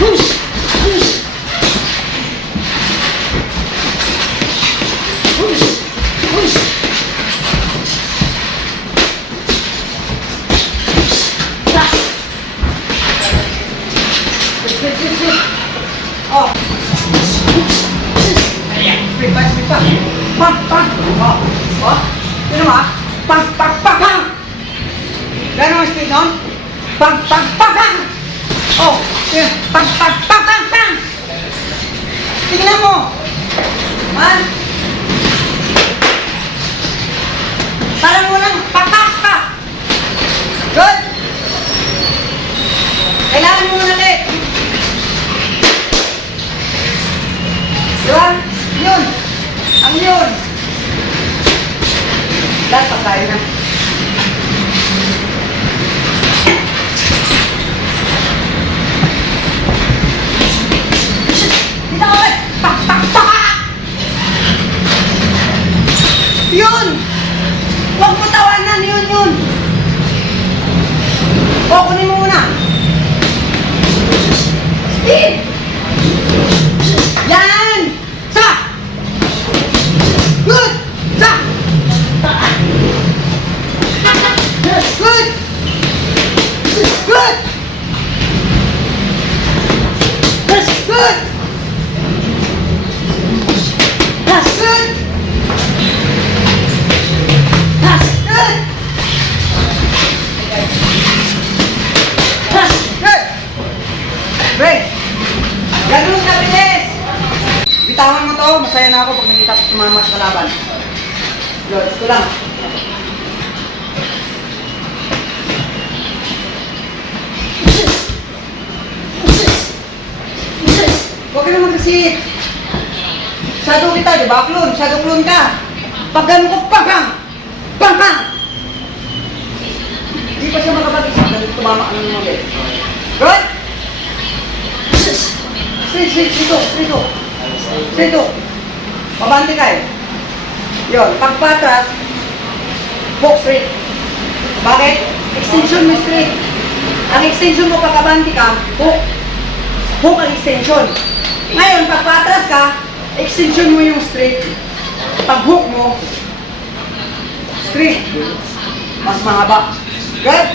Oh. Split pa. Pang. Oh. Sino ba? Pang. Gano'n ang speed nun? Pang. Oh. Pang. Tingnan mo. Man. Parang mo lang. Pa. Good. Kailangan mo ulit. Diba? Yun. Ang yun. Lahat pa tayo na. Dito ulit. Pa. Yun. Huwag mo tawanan. Yun. O, kunin mo muna. Speed. Yan. Sa. Good. Sa. Good. Good. That's good. That's good. That's good. That's good. Break. Ganun ka, bilis. Bitawan mo to. Masaya na ako pag nakita ko tumama sa kalaban. Good. Ito lang. Huwag ka na mag-resit. Shadow kita, di ba? Shadow clone ka. Pag ganun ko, pang. Hindi pa siya makapag-isip. Ganun tumama ka ng mga. Good? Straight. Pabante kayo. Yun. Pagpatras, hook straight. Bakit? Extension mo straight. Ang extension mo pagkabante ka, hook. Hook ang extension. Ngayon, pagpatras ka, extension mo yung straight. Pag hook mo, straight. Mas mahaba. Good?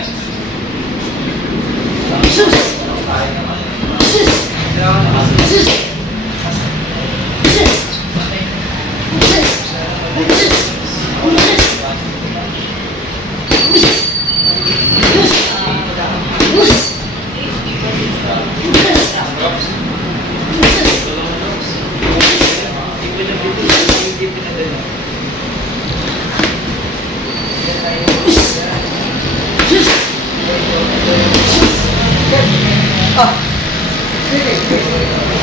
Oh. Sige.